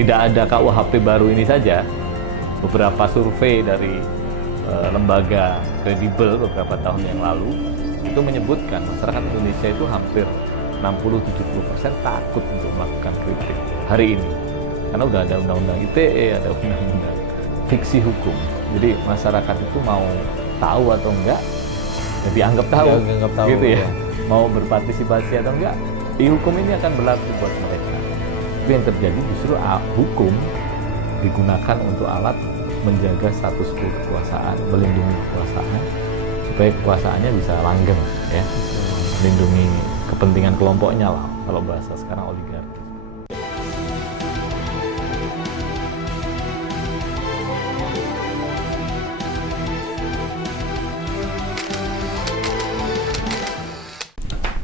tidak ada KUHP baru ini saja, beberapa survei dari lembaga kredibel beberapa tahun yang lalu itu menyebutkan masyarakat Indonesia itu hampir 60-70% takut untuk melakukan kritik hari ini. Karena udah ada undang-undang ITE, ada undang-undang fiksi hukum. Jadi masyarakat itu mau tahu atau enggak, ya dianggap tahu, gitu ya. Mau berpartisipasi atau enggak, hukum ini akan berlaku buat mereka. Tapi yang terjadi justru hukum digunakan untuk alat menjaga status quo kekuasaan, melindungi kekuasaan, supaya kekuasaannya bisa langgeng, ya, melindungi kepentingan kelompoknya lah, kalau bahasa sekarang oligarki.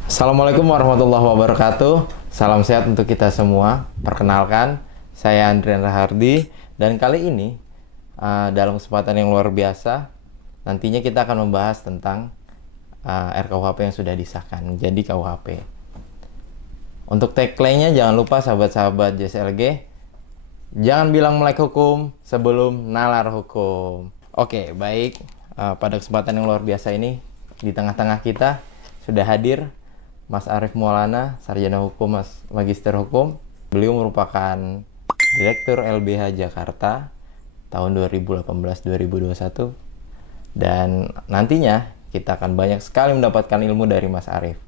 Assalamualaikum warahmatullahi wabarakatuh. Salam sehat untuk kita semua. Perkenalkan, saya Andrian Rahardi, dan kali ini dalam kesempatan yang luar biasa, nantinya kita akan membahas tentang RKUHP yang sudah disahkan menjadi KUHP. Untuk tagline-nya jangan lupa sahabat-sahabat JSLG, jangan bilang melek hukum sebelum nalar hukum. Oke, baik. Pada kesempatan yang luar biasa ini, di tengah-tengah kita sudah hadir Mas Arief Maulana, Sarjana Hukum, Magister Hukum. Beliau merupakan Direktur LBH Jakarta tahun 2018-2021. Dan nantinya kita akan banyak sekali mendapatkan ilmu dari Mas Arief.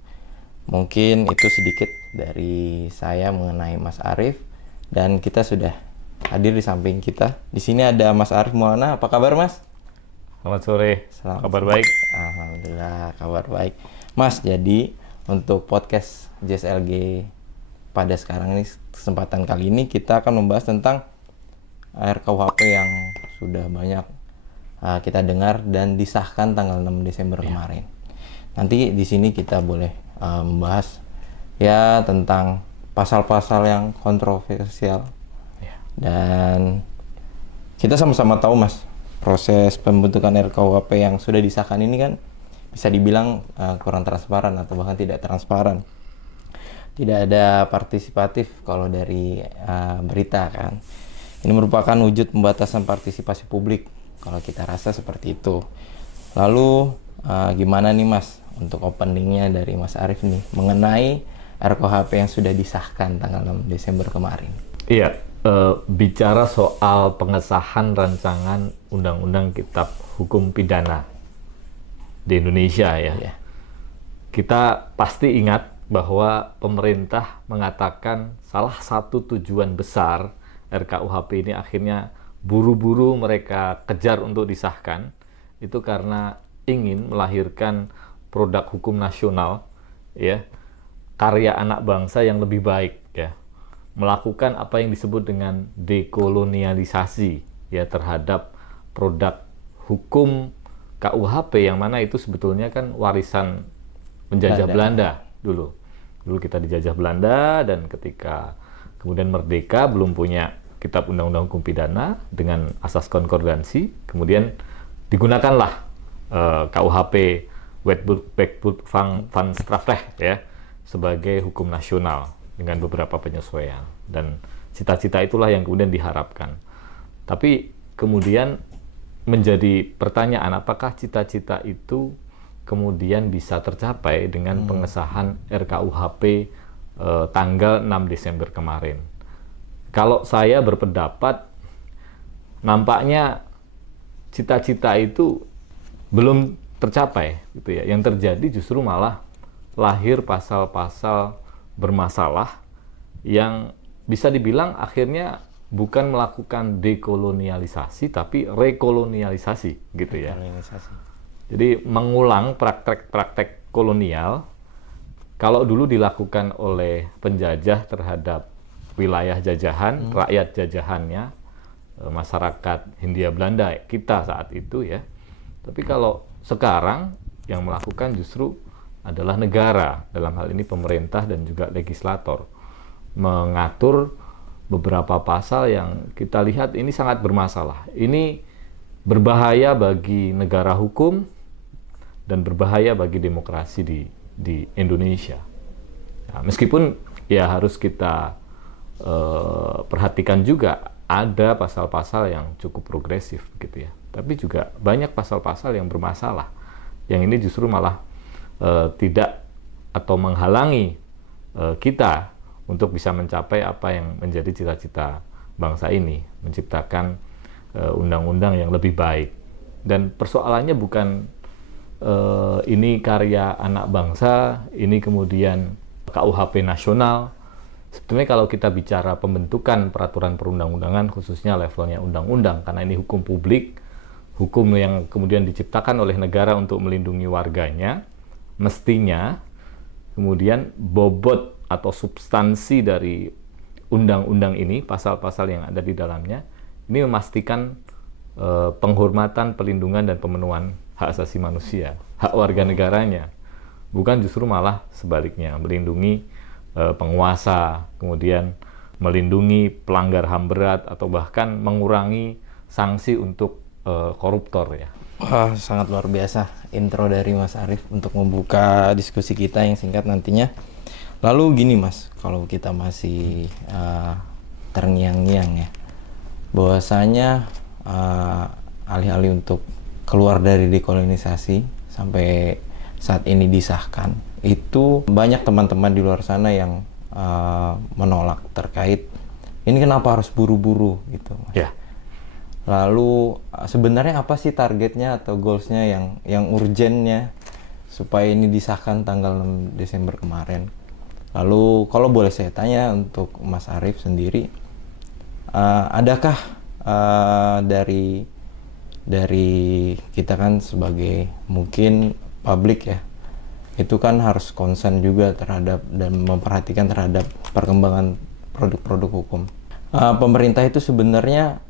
Mungkin itu sedikit dari saya mengenai Mas Arief. Dan kita sudah hadir di samping kita. Di sini ada Mas Arief Maulana. Apa kabar, Mas? Selamat sore. Kabar baik. Alhamdulillah, kabar baik. Mas, jadi untuk podcast JSLG pada sekarang ini, kesempatan kali ini kita akan membahas tentang RKUHP yang sudah banyak kita dengar dan disahkan tanggal 6 Desember kemarin. Nanti di sini kita boleh membahas ya tentang pasal-pasal yang kontroversial. Dan kita sama-sama tahu, Mas, proses pembentukan RKUHP yang sudah disahkan ini kan bisa dibilang kurang transparan atau bahkan tidak transparan. Tidak ada partisipatif kalau dari berita kan. Ini merupakan wujud pembatasan partisipasi publik kalau kita rasa seperti itu. Lalu gimana nih, Mas, untuk openingnya dari Mas Arief nih mengenai RKUHP yang sudah disahkan tanggal 6 Desember kemarin? Iya, bicara soal pengesahan rancangan Undang-Undang Kitab Hukum Pidana di Indonesia ya. Kita pasti ingat bahwa pemerintah mengatakan salah satu tujuan besar RKUHP ini akhirnya buru-buru mereka kejar untuk disahkan itu karena ingin melahirkan produk hukum nasional, ya, karya anak bangsa yang lebih baik, ya, melakukan apa yang disebut dengan dekolonialisasi, ya, terhadap produk hukum KUHP yang mana itu sebetulnya kan warisan penjajah Belanda dulu. Dulu kita dijajah Belanda, dan ketika kemudian merdeka belum punya kitab undang-undang hukum pidana dengan asas konkordansi, kemudian digunakanlah KUHP Wetboek van Strafrecht, ya, sebagai hukum nasional dengan beberapa penyesuaian, dan cita-cita itulah yang kemudian diharapkan. Tapi kemudian menjadi pertanyaan, apakah cita-cita itu kemudian bisa tercapai dengan pengesahan RKUHP tanggal 6 Desember kemarin? Kalau saya berpendapat, nampaknya cita-cita itu belum tercapai, gitu ya. Yang terjadi justru malah lahir pasal-pasal bermasalah yang bisa dibilang akhirnya bukan melakukan dekolonialisasi tapi rekolonialisasi, gitu ya. Jadi mengulang praktek-praktek kolonial. Kalau dulu dilakukan oleh penjajah terhadap wilayah jajahan, rakyat jajahannya, masyarakat Hindia Belanda kita saat itu, ya. Tapi kalau sekarang yang melakukan justru adalah negara, dalam hal ini pemerintah dan juga legislator, mengatur beberapa pasal yang kita lihat ini sangat bermasalah. Ini berbahaya bagi negara hukum dan berbahaya bagi demokrasi di Indonesia. Nah, meskipun ya harus kita perhatikan juga ada pasal-pasal yang cukup progresif gitu ya. Tapi juga banyak pasal-pasal yang bermasalah. Yang ini justru malah tidak atau menghalangi kita untuk bisa mencapai apa yang menjadi cita-cita bangsa ini, menciptakan undang-undang yang lebih baik. Dan persoalannya bukan ini karya anak bangsa, ini kemudian KUHP nasional. Sebetulnya kalau kita bicara pembentukan peraturan perundang-undangan, khususnya levelnya undang-undang, karena ini hukum publik, hukum yang kemudian diciptakan oleh negara untuk melindungi warganya, mestinya kemudian bobot atau substansi dari undang-undang ini, pasal-pasal yang ada di dalamnya, ini memastikan penghormatan, perlindungan, dan pemenuhan hak asasi manusia, hak warga negaranya. Bukan justru malah sebaliknya, melindungi penguasa, kemudian melindungi pelanggar HAM berat, atau bahkan mengurangi sanksi untuk koruptor ya. Wah, sangat luar biasa intro dari Mas Arief untuk membuka diskusi kita yang singkat nantinya. Lalu gini Mas, kalau kita masih terngiang-ngiang ya, bahwasanya alih-alih untuk keluar dari dekolonisasi sampai saat ini disahkan, itu banyak teman-teman di luar sana yang menolak terkait ini kenapa harus buru-buru gitu Mas. Ya. Lalu sebenarnya apa sih targetnya atau goalsnya yang urgennya supaya ini disahkan tanggal 6 Desember kemarin. Lalu kalau boleh saya tanya untuk Mas Arief sendiri, adakah dari kita kan sebagai mungkin publik ya, itu kan harus concern juga terhadap dan memperhatikan terhadap perkembangan produk-produk hukum. Pemerintah itu sebenarnya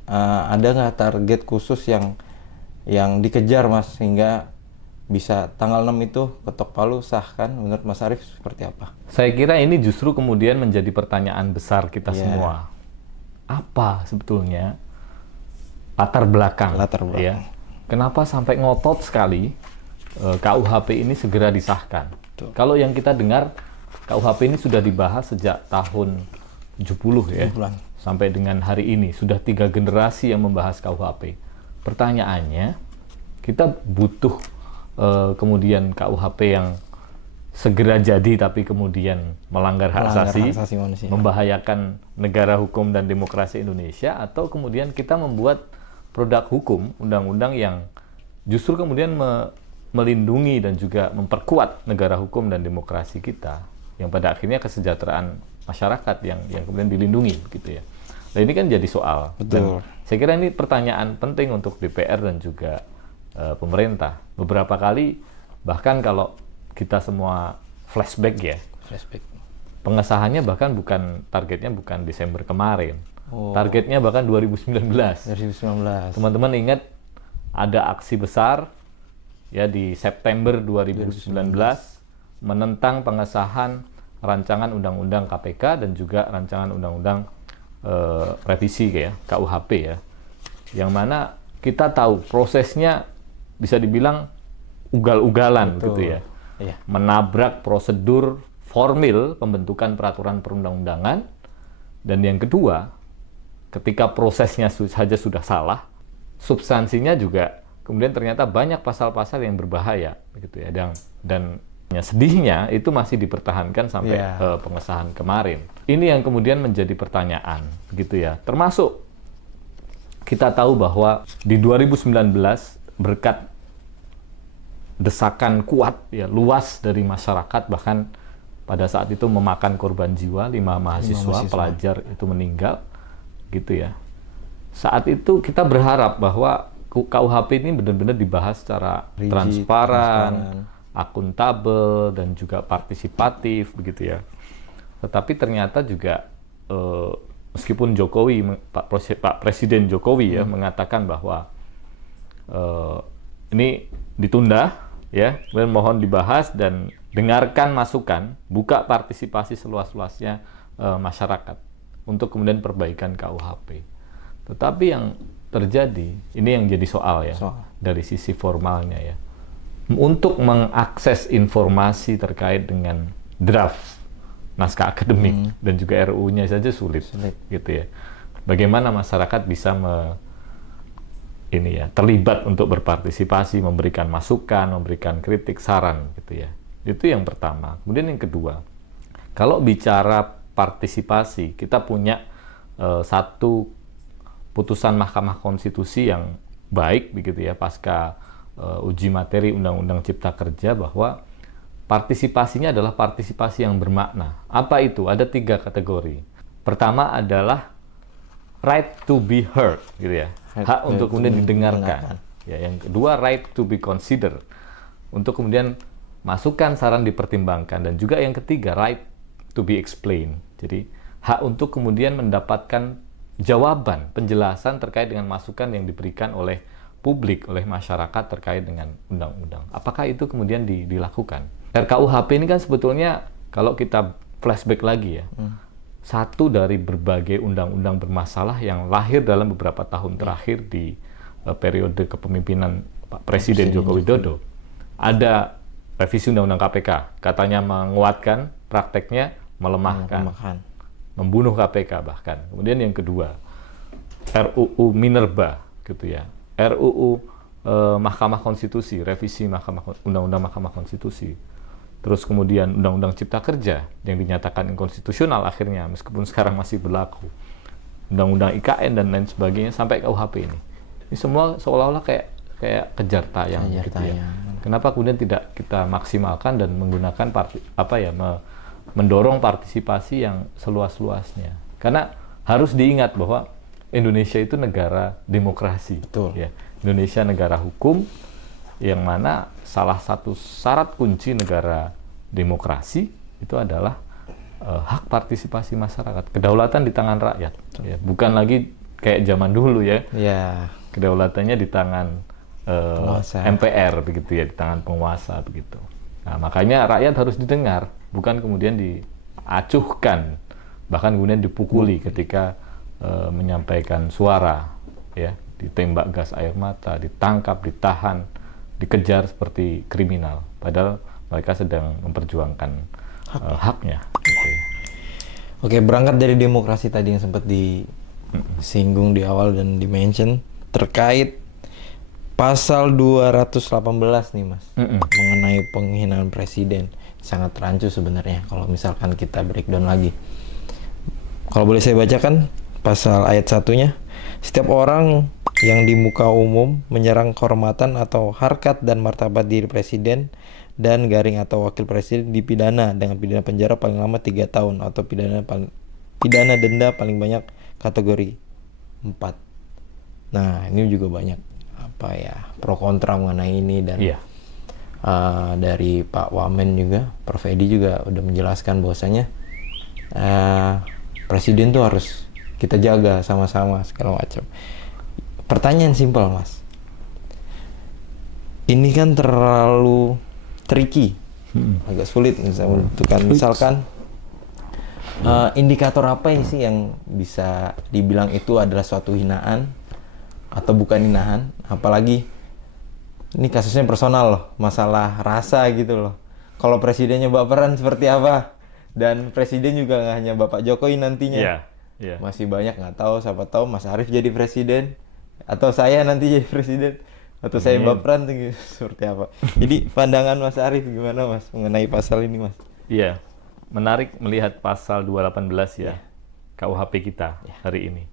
ada nggak target khusus yang dikejar Mas sehingga bisa tanggal 6 itu ketok palu sah kan? Menurut Mas Arief seperti apa? Saya kira ini justru kemudian menjadi pertanyaan besar kita semua. Apa sebetulnya latar belakang? Ya? Kenapa sampai ngotot sekali KUHP ini segera disahkan? Betul. Kalau yang kita dengar, KUHP ini sudah dibahas sejak tahun 70 ya, sampai dengan hari ini sudah 3 generasi yang membahas KUHP. Pertanyaannya, kita butuh kemudian KUHP yang segera jadi tapi kemudian melanggar hak asasi manusia, membahayakan negara hukum dan demokrasi Indonesia, atau kemudian kita membuat produk hukum, undang-undang yang justru kemudian melindungi dan juga memperkuat negara hukum dan demokrasi kita, yang pada akhirnya kesejahteraan masyarakat yang kemudian dilindungi gitu ya. Nah ini kan jadi soal. Betul. Dan saya kira ini pertanyaan penting untuk DPR dan juga pemerintah. Beberapa kali bahkan kalau kita semua flashback ya, pengesahannya bahkan targetnya bukan Desember kemarin. Targetnya bahkan 2019. Teman-teman ingat ada aksi besar ya di September 2019 menentang pengesahan rancangan undang-undang KPK dan juga rancangan undang-undang revisi ya KUHP ya, yang mana kita tahu prosesnya bisa dibilang ugal-ugalan gitu ya, menabrak prosedur formil pembentukan peraturan perundang-undangan. Dan yang kedua, ketika prosesnya saja sudah salah, substansinya juga kemudian ternyata banyak pasal-pasal yang berbahaya begitu ya, dan sedihnya itu masih dipertahankan sampai pengesahan kemarin. Ini yang kemudian menjadi pertanyaan gitu ya. Termasuk kita tahu bahwa di 2019 berkat desakan kuat ya luas dari masyarakat, bahkan pada saat itu memakan korban jiwa, 5 mahasiswa pelajar itu meninggal gitu ya. Saat itu kita berharap bahwa KUHP ini benar-benar dibahas secara transparan, akuntabel, dan juga partisipatif begitu ya. Tetapi ternyata juga meskipun Pak Presiden Jokowi ya mengatakan bahwa ini ditunda ya, dan mohon dibahas dan dengarkan masukan, buka partisipasi seluas-luasnya masyarakat untuk kemudian perbaikan KUHP. Tetapi yang terjadi, ini yang jadi soal ya, dari sisi formalnya ya. Untuk mengakses informasi terkait dengan draft naskah akademik dan juga RUU-nya saja sulit gitu ya. Bagaimana masyarakat bisa terlibat untuk berpartisipasi, memberikan masukan, memberikan kritik, saran gitu ya. Itu yang pertama. Kemudian yang kedua, kalau bicara partisipasi, kita punya satu putusan Mahkamah Konstitusi yang baik begitu ya pasca uji materi Undang-Undang Cipta Kerja, bahwa partisipasinya adalah partisipasi yang bermakna. Apa itu? Ada 3 kategori. Pertama adalah right to be heard, gitu ya, hak untuk kemudian didengarkan. Ya, yang kedua right to be considered, untuk kemudian masukan, saran dipertimbangkan, dan juga yang ketiga right to be explained. Jadi hak untuk kemudian mendapatkan jawaban, penjelasan terkait dengan masukan yang diberikan oleh publik, oleh masyarakat terkait dengan undang-undang. Apakah itu kemudian dilakukan? RKUHP ini kan sebetulnya kalau kita flashback lagi ya, satu dari berbagai undang-undang bermasalah yang lahir dalam beberapa tahun terakhir di periode kepemimpinan Pak Presiden Joko Widodo. Ada revisi Undang-Undang KPK, katanya menguatkan, prakteknya melemahkan. Membunuh KPK bahkan. Kemudian yang kedua, RUU Minerba gitu ya. RUU Mahkamah Konstitusi, revisi Undang-Undang Mahkamah Konstitusi. Terus kemudian Undang-Undang Cipta Kerja yang dinyatakan inkonstitusional akhirnya meskipun sekarang masih berlaku. Undang-Undang IKN dan lain sebagainya sampai KUHP ini. Ini semua seolah-olah kayak kejar tayang gitu ya. Kenapa kemudian tidak kita maksimalkan dan menggunakan mendorong partisipasi yang seluas-luasnya. Karena harus diingat bahwa Indonesia itu negara demokrasi. Betul. Ya. Indonesia negara hukum, yang mana salah satu syarat kunci negara demokrasi itu adalah hak partisipasi masyarakat. Kedaulatan di tangan rakyat. Ya. Bukan lagi kayak zaman dulu ya. Kedaulatannya di tangan MPR begitu ya, di tangan penguasa begitu. Nah, makanya rakyat harus didengar, bukan kemudian diacuhkan, bahkan kemudian dipukuli ketika menyampaikan suara, ya, ditembak gas air mata, ditangkap, ditahan, dikejar seperti kriminal, padahal mereka sedang memperjuangkan haknya. Oke, berangkat dari demokrasi tadi yang sempat disinggung di awal dan di-mention terkait Pasal 218 nih Mas, mengenai penghinaan presiden. Sangat rancu sebenarnya kalau misalkan kita breakdown lagi. Kalau boleh saya bacakan pasal ayat 1-nya. Setiap orang yang di muka umum menyerang kehormatan atau harkat dan martabat diri presiden dan garing atau wakil presiden dipidana dengan pidana penjara paling lama 3 tahun atau pidana denda paling banyak kategori 4. Nah, ini juga banyak pro kontra mengenai ini, dan dari Pak Wamen juga, Prof. Edi juga udah menjelaskan bahwasanya presiden tuh harus kita jaga sama-sama segala macam. Pertanyaan simpel Mas, ini kan terlalu tricky, agak sulit misalkan indikator apa sih yang bisa dibilang itu adalah suatu hinaan atau bukan hinaan, apalagi ini kasusnya personal loh, masalah rasa gitu loh. Kalau presidennya baperan seperti apa, dan presiden juga nggak hanya Bapak Jokowi nantinya, masih banyak, nggak tahu, siapa tahu Mas Arief jadi presiden, atau saya nanti jadi presiden, atau saya baperan tuh seperti apa. Jadi pandangan Mas Arief gimana Mas mengenai pasal ini Mas? Iya, menarik melihat pasal 218 ya, KUHP kita hari ini.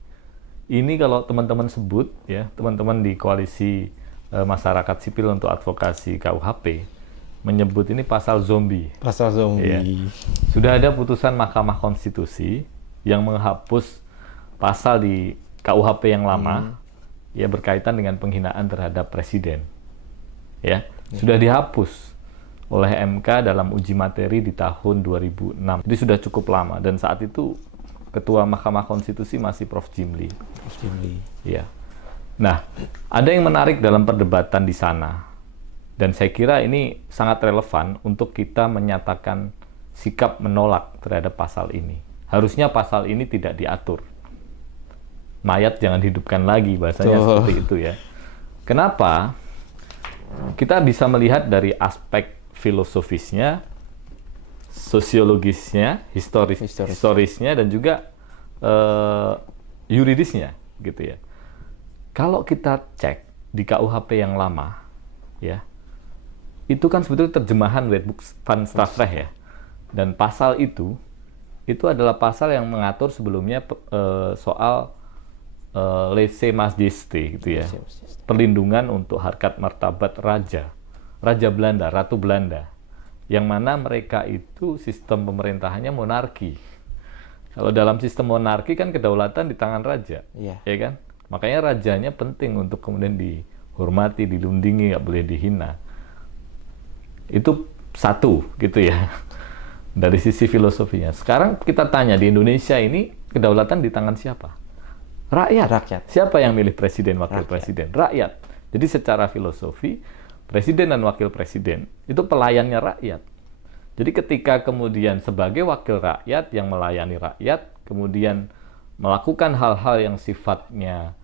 Ini kalau teman-teman sebut ya, teman-teman di koalisi masyarakat sipil untuk advokasi KUHP menyebut ini pasal zombie. Pasal zombie. Ya. Sudah ada putusan Mahkamah Konstitusi yang menghapus pasal di KUHP yang lama ya berkaitan dengan penghinaan terhadap presiden. Ya, sudah dihapus oleh MK dalam uji materi di tahun 2006. Jadi sudah cukup lama, dan saat itu Ketua Mahkamah Konstitusi masih Prof. Jimli. Ya. Nah, ada yang menarik dalam perdebatan di sana, dan saya kira ini sangat relevan untuk kita menyatakan sikap menolak terhadap pasal ini. Harusnya pasal ini tidak diatur. Mayat jangan hidupkan lagi, bahasanya seperti itu ya. Kenapa? Kita bisa melihat dari aspek filosofisnya, sosiologisnya, historisnya, dan juga yuridisnya, gitu ya. Kalau kita cek di KUHP yang lama, ya, itu kan sebetulnya terjemahan Wetboek van Strafrecht ya, dan pasal itu adalah pasal yang mengatur sebelumnya soal lese majesté, gitu ya, perlindungan untuk harkat martabat Raja Belanda, Ratu Belanda, yang mana mereka itu sistem pemerintahannya monarki. Kalau dalam sistem monarki kan kedaulatan di tangan raja, ya kan? Makanya rajanya penting untuk kemudian dihormati, dilindungi, nggak boleh dihina. Itu satu, gitu ya, dari sisi filosofinya. Sekarang kita tanya, di Indonesia ini kedaulatan di tangan siapa? Rakyat. Siapa yang milih presiden, wakil presiden? Rakyat. Jadi secara filosofi, presiden dan wakil presiden itu pelayannya rakyat. Jadi ketika kemudian sebagai wakil rakyat yang melayani rakyat, kemudian melakukan hal-hal yang sifatnya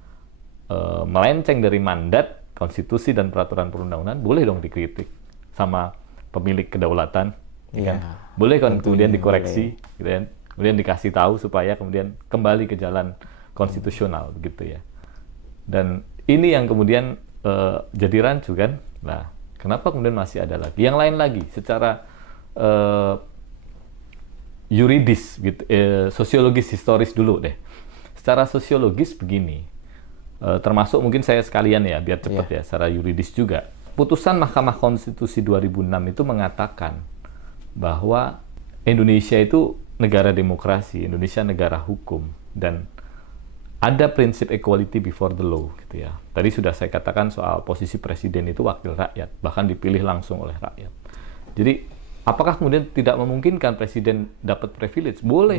melenceng dari mandat, konstitusi, dan peraturan perundang-undangan, boleh dong dikritik sama pemilik kedaulatan. Ya kan? Boleh kan kemudian dikoreksi, gitu kan? Kemudian dikasih tahu supaya kemudian kembali ke jalan konstitusional, begitu ya. Dan ini yang kemudian jadi rancu kan. Nah, kenapa kemudian masih ada lagi? Yang lain lagi, secara yuridis, gitu, sosiologis, historis dulu deh. Secara sosiologis begini, termasuk mungkin saya sekalian ya, biar cepat ya, secara yuridis juga. Putusan Mahkamah Konstitusi 2006 itu mengatakan bahwa Indonesia itu negara demokrasi, Indonesia negara hukum, dan ada prinsip equality before the law, gitu ya. Tadi sudah saya katakan soal posisi presiden itu wakil rakyat, bahkan dipilih langsung oleh rakyat. Jadi, apakah kemudian tidak memungkinkan presiden dapat privilege? Boleh.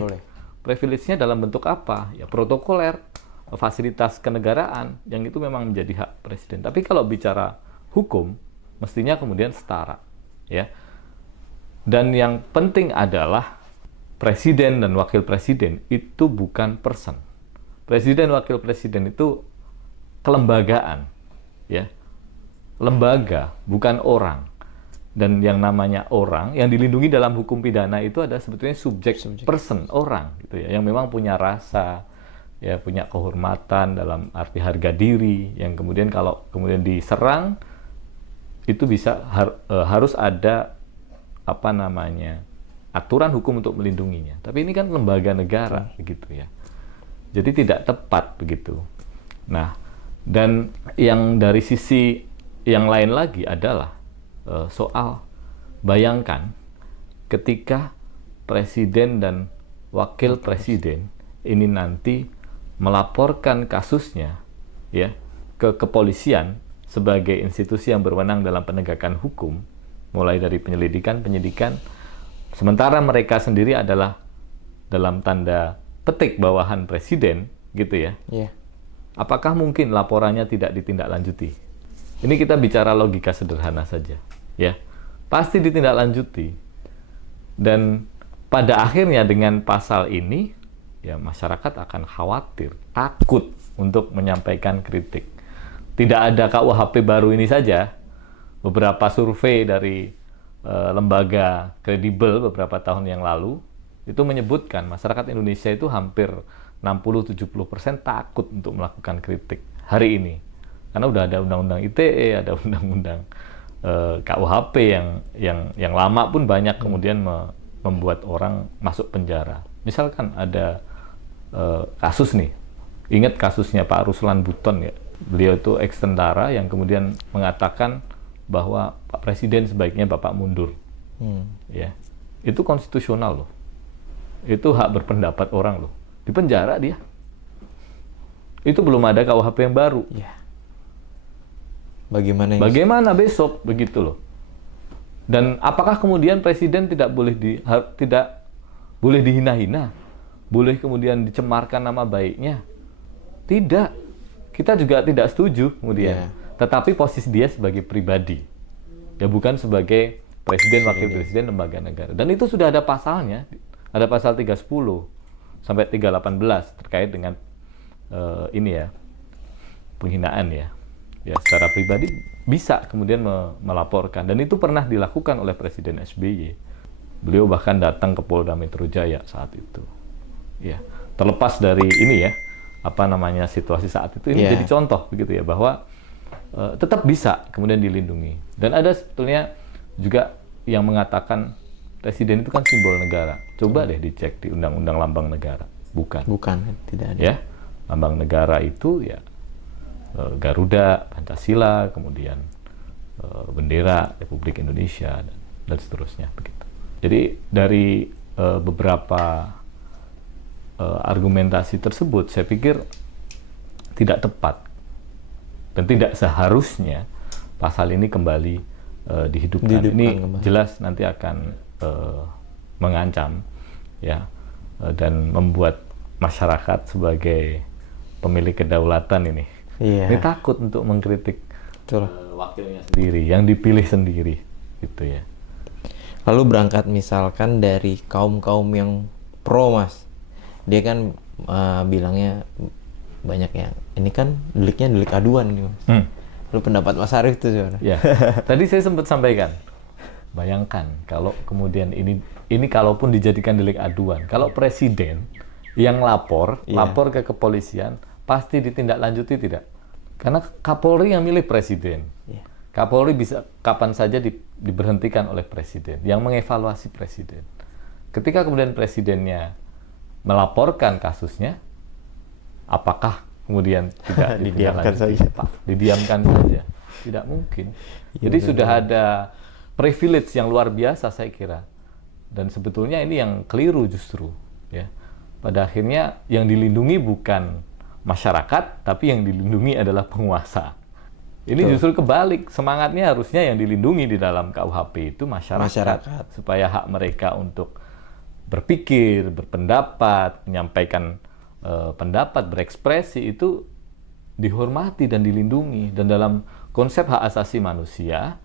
Privilege-nya dalam bentuk apa? Ya protokoler, fasilitas kenegaraan, yang itu memang menjadi hak presiden. Tapi kalau bicara hukum, mestinya kemudian setara, ya. Dan yang penting adalah presiden dan wakil presiden itu bukan person. Presiden, wakil presiden itu kelembagaan, ya, lembaga, bukan orang. Dan yang namanya orang, yang dilindungi dalam hukum pidana itu ada sebetulnya subjek, person, orang, gitu ya, yang memang punya rasa, ya, punya kehormatan dalam arti harga diri, yang kemudian kalau kemudian diserang, itu bisa harus ada aturan hukum untuk melindunginya. Tapi ini kan lembaga negara, begitu ya. Jadi tidak tepat begitu. Nah, dan yang dari sisi yang lain lagi adalah soal bayangkan ketika presiden dan wakil presiden ini nanti melaporkan kasusnya, ya, ke kepolisian sebagai institusi yang berwenang dalam penegakan hukum, mulai dari penyelidikan, penyidikan, sementara mereka sendiri adalah dalam tanda petik bawahan presiden, gitu ya. Apakah mungkin laporannya tidak ditindaklanjuti? Ini kita bicara logika sederhana saja, ya. Pasti ditindaklanjuti. Dan pada akhirnya dengan pasal ini, ya, masyarakat akan khawatir, takut untuk menyampaikan kritik. Tidak ada KUHP baru ini saja. Beberapa survei dari lembaga kredibel beberapa tahun yang lalu itu menyebutkan masyarakat Indonesia itu hampir 60-70% takut untuk melakukan kritik hari ini. Karena udah ada undang-undang ITE, ada undang-undang KUHP yang lama pun banyak kemudian membuat orang masuk penjara. Misalkan ada kasus nih, ingat kasusnya Pak Ruslan Buton ya. Beliau itu ex-tentara yang kemudian mengatakan bahwa Pak Presiden sebaiknya Bapak mundur. Ya. Itu konstitusional loh. Itu hak berpendapat orang loh. Di penjara dia. Itu belum ada KUHP yang baru. Bagaimana besok, begitu loh. Dan apakah kemudian presiden tidak boleh dihina-hina? Boleh kemudian dicemarkan nama baiknya? Tidak. Kita juga tidak setuju kemudian. Tetapi posisi dia sebagai pribadi. Ya bukan sebagai presiden, wakil presiden, lembaga negara. Dan itu sudah ada pasalnya. Ada pasal 310 sampai 318 terkait dengan ini ya, penghinaan ya. Ya, secara pribadi bisa kemudian melaporkan, dan itu pernah dilakukan oleh Presiden SBY. Beliau bahkan datang ke Polda Metro Jaya saat itu. Ya, terlepas dari ini ya, apa namanya situasi saat itu, ini jadi contoh begitu ya, bahwa tetap bisa kemudian dilindungi. Dan ada sebetulnya juga yang mengatakan presiden itu kan simbol negara. Coba deh dicek di Undang-Undang Lambang Negara. Bukan, tidak ada. Ya, lambang negara itu ya Garuda, Pancasila, kemudian bendera Republik Indonesia dan seterusnya begitu. Jadi dari beberapa argumentasi tersebut, saya pikir tidak tepat dan tidak seharusnya pasal ini kembali dihidupkan. Ini kembali. Jelas nanti akan mengancam ya dan membuat masyarakat sebagai pemilik kedaulatan ini takut untuk mengkritik wakilnya sendiri, yang dipilih sendiri gitu ya. Lalu berangkat misalkan dari kaum yang pro, Mas, dia kan bilangnya banyak yang ini kan deliknya delik aduan nih, Mas. Lalu pendapat Mas Arief itu gimana? Ya, tadi saya sempat sampaikan, bayangkan kalau kemudian ini kalaupun dijadikan delik aduan, kalau presiden yang lapor ke kepolisian, pasti ditindaklanjuti tidak? Karena Kapolri yang milih presiden. Kapolri bisa kapan saja diberhentikan oleh presiden, yang mengevaluasi presiden. Ketika kemudian presidennya melaporkan kasusnya, apakah kemudian tidak didiamkan saja? Didiamkan saja? Tidak mungkin. Jadi sudah ada privilege yang luar biasa, saya kira. Dan sebetulnya ini yang keliru justru. Ya. Pada akhirnya yang dilindungi bukan masyarakat, tapi yang dilindungi adalah penguasa. Ini justru kebalik, semangatnya harusnya yang dilindungi di dalam KUHP itu masyarakat. Supaya hak mereka untuk berpikir, berpendapat, menyampaikan pendapat, berekspresi itu dihormati dan dilindungi. Dan dalam konsep hak asasi manusia,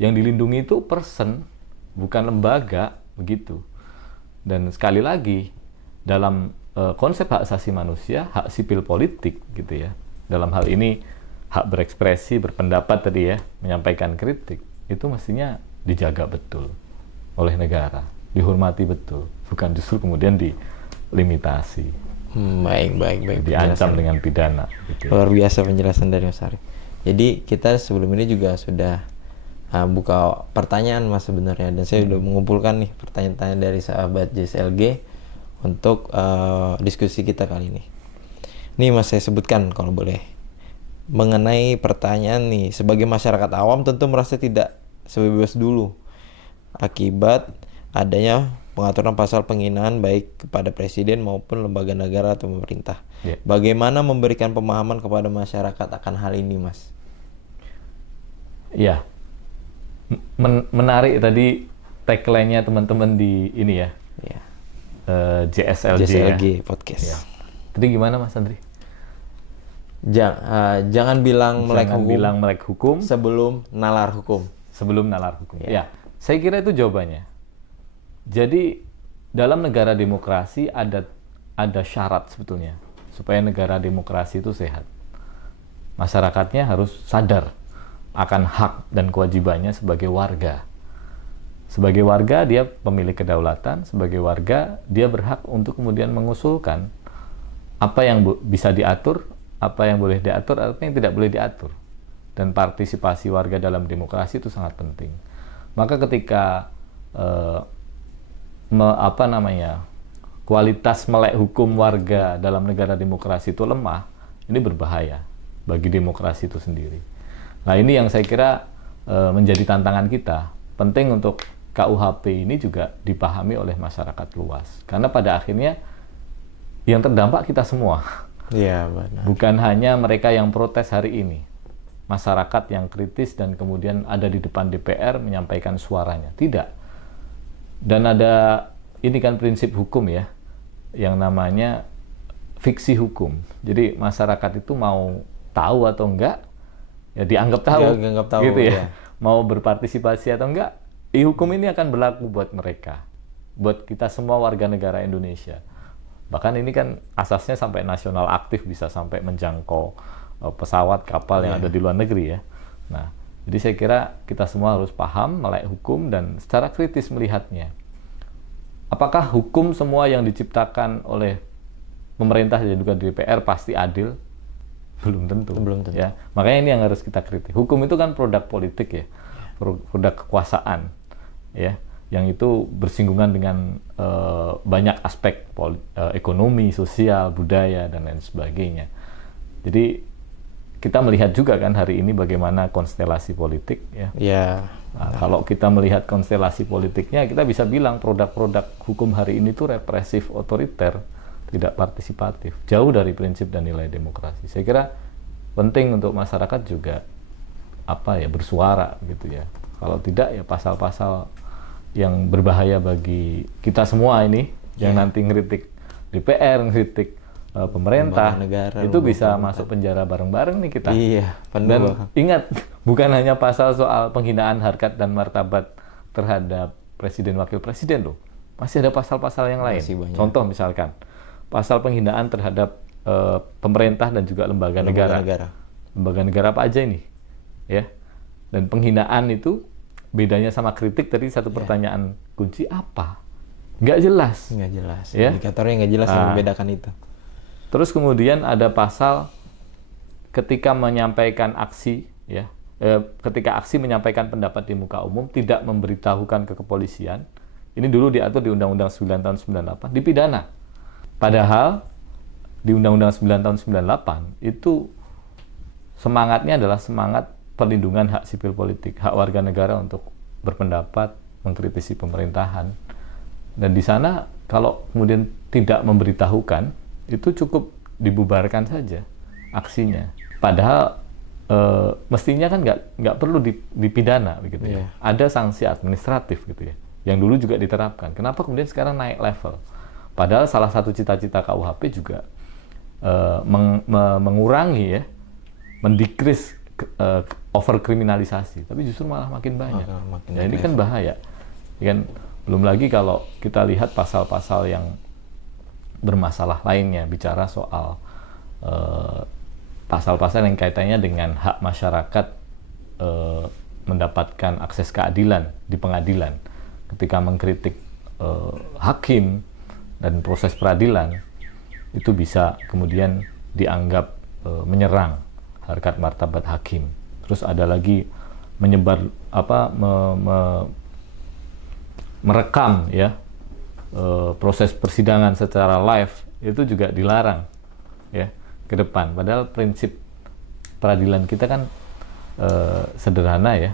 yang dilindungi itu person, bukan lembaga, begitu. Dan sekali lagi, dalam konsep hak asasi manusia, hak sipil politik gitu ya. Dalam hal ini hak berekspresi, berpendapat tadi ya, menyampaikan kritik, itu mestinya dijaga betul oleh negara, dihormati betul, bukan justru kemudian dilimitasi. Baik. Diancam dengan pidana. Gitu. Luar biasa penjelasan dari Mas Arief. Jadi kita sebelum ini juga sudah buka pertanyaan, Mas, sebenarnya, dan saya sudah mengumpulkan nih pertanyaan-pertanyaan dari sahabat JSLG untuk diskusi kita kali ini. Nih, Mas, saya sebutkan kalau boleh. Mengenai pertanyaan nih, sebagai masyarakat awam tentu merasa tidak sebebas dulu akibat adanya pengaturan pasal penghinaan baik kepada presiden maupun lembaga negara atau pemerintah. Bagaimana memberikan pemahaman kepada masyarakat akan hal ini, Mas? Ya, menarik tadi tagline-nya teman-teman di ini ya. JSLG podcast. Ya. Tadi gimana, Mas Andri? Jangan bilang melek hukum sebelum nalar hukum. Ya, saya kira itu jawabannya. Jadi dalam negara demokrasi ada syarat sebetulnya supaya negara demokrasi itu sehat. Masyarakatnya harus sadar akan hak dan kewajibannya sebagai warga. Sebagai warga dia pemilik kedaulatan, sebagai warga dia berhak untuk kemudian mengusulkan apa yang bisa diatur, apa yang boleh diatur, apa yang tidak boleh diatur. Dan partisipasi warga dalam demokrasi itu sangat penting. Maka ketika kualitas melek hukum warga dalam negara demokrasi itu lemah, ini berbahaya bagi demokrasi itu sendiri. Nah, ini yang saya kira menjadi tantangan kita. Penting untuk KUHP ini juga dipahami oleh masyarakat luas. Karena pada akhirnya yang terdampak kita semua. Iya, benar. Bukan hanya mereka yang protes hari ini. Masyarakat yang kritis dan kemudian ada di depan DPR menyampaikan suaranya. Tidak. Dan ada, ini kan prinsip hukum ya, yang namanya fiksi hukum. Jadi masyarakat itu mau tahu atau enggak, ya dianggap tahu, gitu ya. Mau berpartisipasi atau enggak, hukum ini akan berlaku buat mereka, buat kita semua warga negara Indonesia. Bahkan ini kan asasnya sampai nasional aktif, bisa sampai menjangkau pesawat, kapal yang ada di luar negeri ya. Nah, jadi saya kira kita semua harus paham melek hukum dan secara kritis melihatnya. apakah hukum semua yang diciptakan oleh pemerintah dan juga DPR pasti adil? Belum tentu. Belum tentu. Ya, makanya ini yang harus kita kritik. Hukum itu kan produk politik ya, produk kekuasaan, ya, yang itu bersinggungan dengan banyak aspek ekonomi, sosial, budaya dan lain sebagainya. Jadi kita melihat juga kan hari ini bagaimana konstelasi politik ya. Ya. Nah, kalau kita melihat konstelasi politiknya, kita bisa bilang produk-produk hukum hari ini tuh represif, otoriter, tidak partisipatif, jauh dari prinsip dan nilai demokrasi. Saya kira penting untuk masyarakat juga bersuara gitu ya. Kalau tidak ya pasal-pasal yang berbahaya bagi kita semua ini, yang nanti ngeritik DPR, ngeritik pemerintah, negara, itu bisa masuk penjara bareng-bareng nih kita. Iya, Dan ingat, bukan hanya pasal soal penghinaan harkat dan martabat terhadap presiden wakil presiden loh. Masih ada pasal-pasal yang lain. Contoh misalkan, pasal penghinaan terhadap pemerintah dan juga lembaga negara. Lembaga negara apa aja ini? Ya. Dan penghinaan itu bedanya sama kritik tadi satu pertanyaan kunci apa? Nggak jelas. Nggak jelas. Ya? Indikatornya nggak jelas yang membedakan itu. Terus kemudian ada pasal ketika menyampaikan aksi, ya, ketika aksi menyampaikan pendapat di muka umum tidak memberitahukan ke kepolisian. Ini dulu diatur di Undang-Undang 9 tahun 98, dipidana. Padahal di Undang-Undang 9 tahun 98 itu semangatnya adalah semangat perlindungan hak sipil politik, hak warga negara untuk berpendapat, mengkritisi pemerintahan. Dan di sana kalau kemudian tidak memberitahukan, itu cukup dibubarkan saja aksinya. Padahal mestinya kan nggak perlu dipidana begitu ya. Ada sanksi administratif gitu ya, yang dulu juga diterapkan. Kenapa kemudian sekarang naik level? Padahal salah satu cita-cita KUHP juga mengurangi ya, mendikris overkriminalisasi, tapi justru malah makin banyak. Nah, ini kan bahaya. Kan belum lagi kalau kita lihat pasal-pasal yang bermasalah lainnya, bicara soal pasal-pasal yang kaitannya dengan hak masyarakat mendapatkan akses keadilan di pengadilan. Ketika mengkritik hakim dan proses peradilan, itu bisa kemudian dianggap menyerang harkat martabat hakim. Terus ada lagi menyebar merekam ya proses persidangan secara live, itu juga dilarang ya ke depan. Padahal prinsip peradilan kita kan sederhana ya,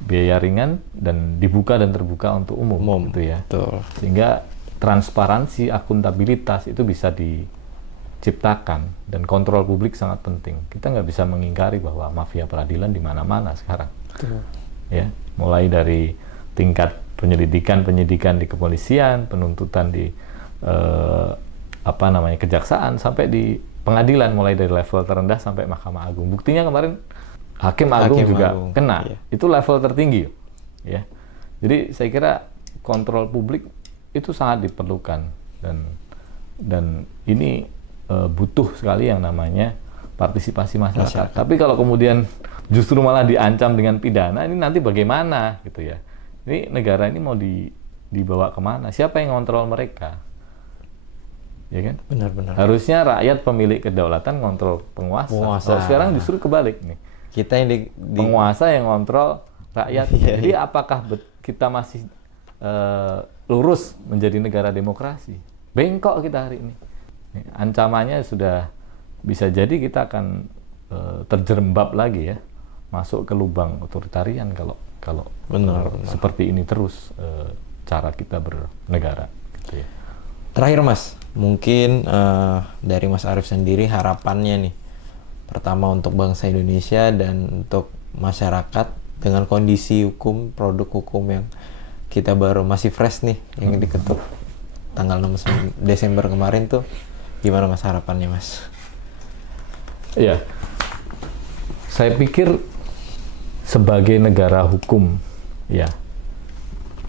biaya ringan dan dibuka dan terbuka untuk umum gitu ya. Betul. Sehingga transparansi, akuntabilitas itu bisa diciptakan, dan kontrol publik sangat penting. Kita nggak bisa mengingkari bahwa mafia peradilan di mana-mana sekarang. Betul. Ya, mulai dari tingkat penyidikan di kepolisian, penuntutan di kejaksaan, sampai di pengadilan, mulai dari level terendah sampai Mahkamah Agung. Buktinya kemarin Hakim Agung juga kena. Iya. Itu level tertinggi ya. Jadi saya kira kontrol publik itu sangat diperlukan, dan ini butuh sekali yang namanya partisipasi masyarakat. Tapi kalau kemudian justru malah diancam dengan pidana, ini nanti bagaimana gitu ya. Ini negara ini mau dibawa kemana? Siapa yang ngontrol mereka? Ya kan? Benar-benar. Harusnya rakyat pemilik kedaulatan ngontrol penguasa. Kalau sekarang justru kebalik nih. Kita yang penguasa yang ngontrol rakyat. Jadi apakah kita masih lurus menjadi negara demokrasi? Bengkok kita hari ini. Ancamannya sudah bisa jadi kita akan terjerembab lagi ya, masuk ke lubang otoritarian kalau benar. Seperti ini terus cara kita bernegara gitu ya. Terakhir Mas, mungkin dari Mas Arief sendiri harapannya nih, pertama untuk bangsa Indonesia dan untuk masyarakat dengan kondisi hukum, produk hukum yang kita baru masih fresh nih, yang diketuk tanggal 6 Desember kemarin tuh, gimana Mas harapannya Mas? Iya, saya pikir sebagai negara hukum, ya,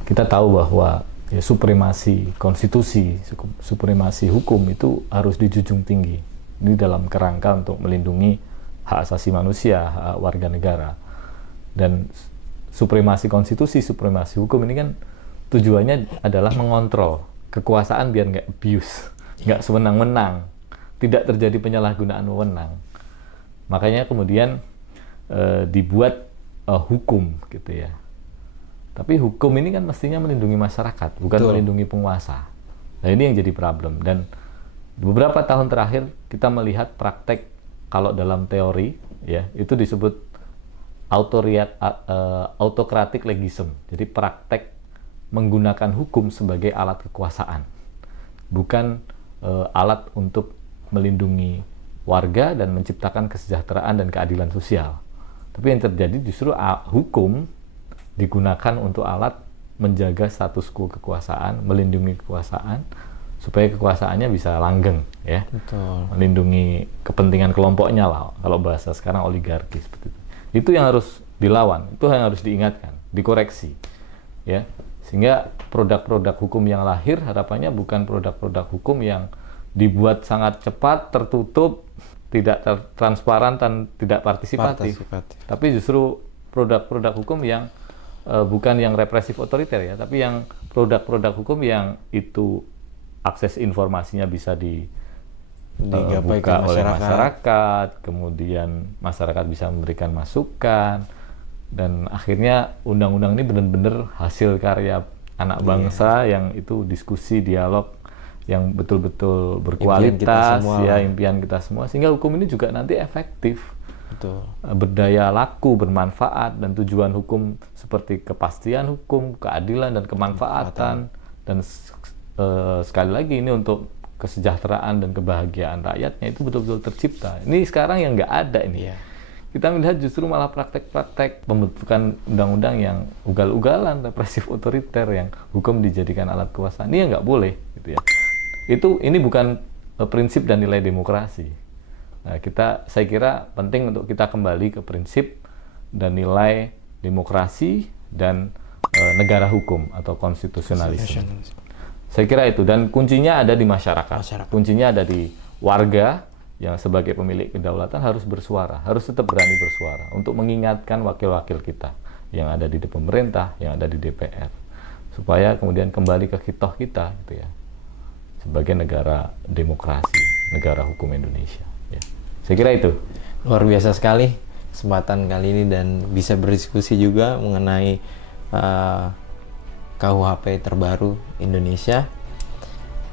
kita tahu bahwa ya, supremasi konstitusi, supremasi hukum itu harus dijunjung tinggi. Ini dalam kerangka untuk melindungi hak asasi manusia, hak warga negara. Dan supremasi konstitusi, supremasi hukum ini kan tujuannya adalah mengontrol kekuasaan biar nggak abuse, nggak sewenang-wenang, tidak terjadi penyalahgunaan wewenang. Makanya kemudian dibuat hukum gitu ya. Tapi hukum ini kan mestinya melindungi masyarakat, bukan melindungi penguasa. Nah ini yang jadi problem. Dan beberapa tahun terakhir kita melihat praktek, kalau dalam teori ya itu disebut autocratic legism. Jadi praktek menggunakan hukum sebagai alat kekuasaan, bukan alat untuk melindungi warga dan menciptakan kesejahteraan dan keadilan sosial. Tapi yang terjadi justru hukum digunakan untuk alat menjaga status quo kekuasaan, melindungi kekuasaan supaya kekuasaannya bisa langgeng ya. Betul. Melindungi kepentingan kelompoknya lah, kalau bahasa sekarang oligarki seperti itu. Itu yang harus dilawan, itu yang harus diingatkan, dikoreksi ya. Sehingga produk-produk hukum yang lahir harapannya bukan produk-produk hukum yang dibuat sangat cepat, tertutup, tidak transparan dan tidak partisipatif. Tapi justru produk-produk hukum yang bukan yang represif otoriter ya, tapi yang produk-produk hukum yang itu akses informasinya bisa dibuka oleh masyarakat, kemudian masyarakat bisa memberikan masukan, dan akhirnya undang-undang ini benar-benar hasil karya anak bangsa yang itu diskusi, dialog yang betul-betul berkualitas, impian kita semua, sehingga hukum ini juga nanti efektif. Betul. Berdaya laku, bermanfaat, dan tujuan hukum seperti kepastian hukum, keadilan, dan kemanfaatan. Dan sekali lagi ini untuk kesejahteraan dan kebahagiaan rakyatnya itu betul-betul tercipta. Ini sekarang yang nggak ada ini. Kita melihat justru malah praktek-praktek pembentukan undang-undang yang ugal-ugalan, represif otoriter, yang hukum dijadikan alat kekuasaan. Ini yang nggak boleh gitu ya. Ini bukan prinsip dan nilai demokrasi. Nah, saya kira penting untuk kita kembali ke prinsip dan nilai demokrasi dan negara hukum atau konstitusionalisme. Saya kira itu, dan kuncinya ada di masyarakat. Kuncinya ada di warga yang sebagai pemilik kedaulatan harus bersuara, harus tetap berani bersuara untuk mengingatkan wakil-wakil kita yang ada di pemerintah, yang ada di DPR, supaya kemudian kembali ke khitoh kita gitu ya, sebagai negara demokrasi, negara hukum Indonesia. Ya. Saya kira itu. Luar biasa sekali kesempatan kali ini, dan bisa berdiskusi juga mengenai KUHP terbaru Indonesia.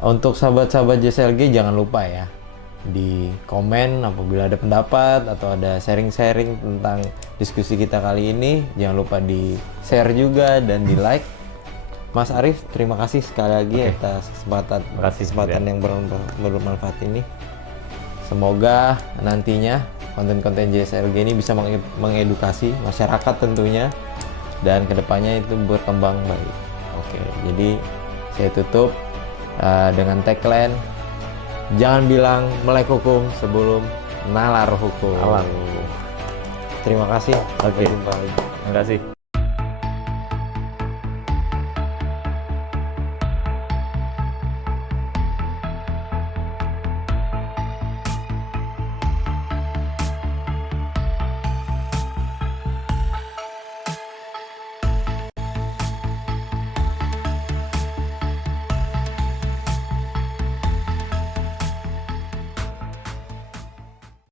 Untuk sahabat-sahabat JSLG jangan lupa ya, di komen apabila ada pendapat atau ada sharing-sharing tentang diskusi kita kali ini. Jangan lupa di share juga dan di like. Mas Arief, terima kasih sekali lagi atas kesempatan yang bermanfaat ini. Semoga nantinya konten-konten JSLG ini bisa mengedukasi masyarakat tentunya, dan kedepannya itu berkembang baik. Oke, jadi saya tutup dengan tagline, jangan bilang melek hukum sebelum nalar hukum. Alam. Terima kasih. Terima kasih.